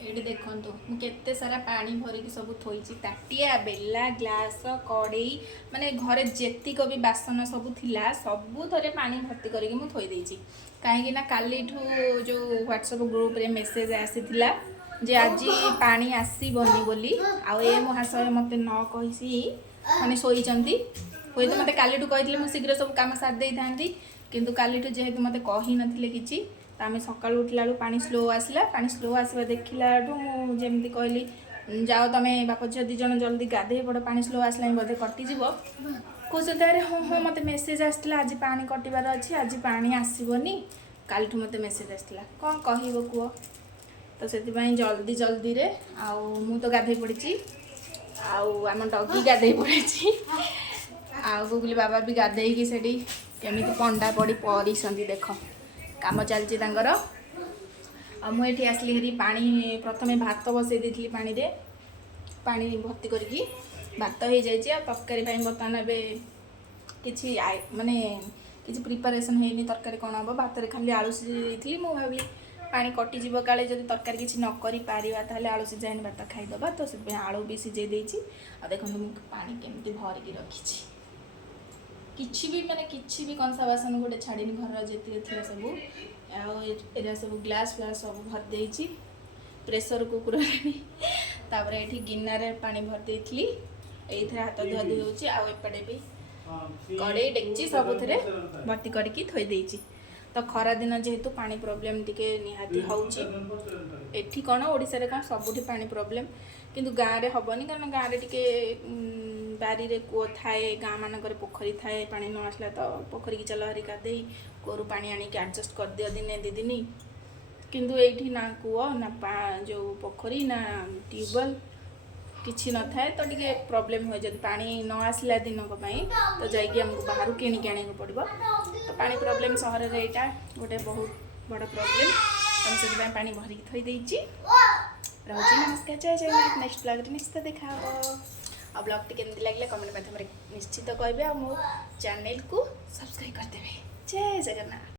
ये देखु केते सारा पानी भरिकी सब थोड़ी ताटिया बेला ग्लास कड़ई माने घरे जेतिक भी बासन सब थिला सबू थरे पानी भर्ती करके मु थोई देइछि कहीं ना काली जो व्हाट्सएप ग्रुप रे मेसेज आसीथिला जे आज पानी आसीबनी बोली आ ए महाशय मते न कहिसी माने सोईचंती होय तो मते काली कहिथिले मु शीघ्र सब काम साथ देई थांती किंतु काली जेहेतु मते कहि नथिले किछि तो आम सका उठला पानी स्लो आसला पानी स्लो आसवा देखला मुझे कहली जाओ तुम बाप झी दिज जल्दी गाधे पड़ पानी स्लो आसला बोधे कटिज कहते अरे हाँ हाँ मत मेसेज आसला आज पानी कटार अच्छी आज पानी आसबनी काली मत मेसेज आसला कौन कह कह तो से जल्दी जल्दी रे आउ तो गाधे पड़ी आम डगी गाधे पड़ी गुगली बाबा भी गाधे केमी पंडा पड़ी परी देख काम चलती मुझे आसली हेरी पानी प्रथमे भात बसई देती पानी रे पानी भर्ती करके भात हो जाए तरकारी बर्तमान किसी माने किसी प्रिपरेशन है तरकारी कौन हम भात खाली आलू सीझी मुझे भाविली पानी कटिज काले जब तरकारी किसी न कर पारा आलू सीझाइन भात खाईदे तो से आलू भी सीझे देखो मुझे पानी केमती भरिकी रखी किसी भी माने किसी भी कंसा बासन गोटे छाड़ी घर जी थी सब ए सब ग्लास फ्लास सब भर देती प्रेसर कुकर तापर ये गिनारे पानी भर देती ये हाथ धुआ धुई होपटे भी कड़े डेक्ची सब भर्ती करके थोई देती तो खरा दिन जेहेतु पानी प्रोब्लेम टिके निहाती होठी कौन ओडिशा रे कौन सबुठी पानी प्रोब्लेम किंतु गाँव में हेनी कारण गाँव में टिके बारी रे कूଅ थाए गाँ मानक पोखरी थाए पानी न आसला तो पोखरी की चल हरिका दे कूअरु पानी आनिक एडजस्ट कर दियो दिने दी दिन किंतु एठी ना कूଅ ना जो पोखरी ना ट्यूबवेल किसी न थाए तो टिके प्रॉब्लम हुए जब पानी न आसला दिन तो जाइए हमको बाहर किणिक आने पड़ो तो पानी प्रॉब्लम सहर में यहाँ गोटे बहुत बड़ प्रॉब्लम तो से पानी भरिक थोई देछि रोजी नमस्कार जय जगन्नाथ नेक्स्ट ब्लॉग निश्चित देखा और ब्लॉग टी केमती लगे कमेंट माध्यम निश्चित कहे और मो चैनल को सब्सक्राइब करदे जय जगन्नाथ।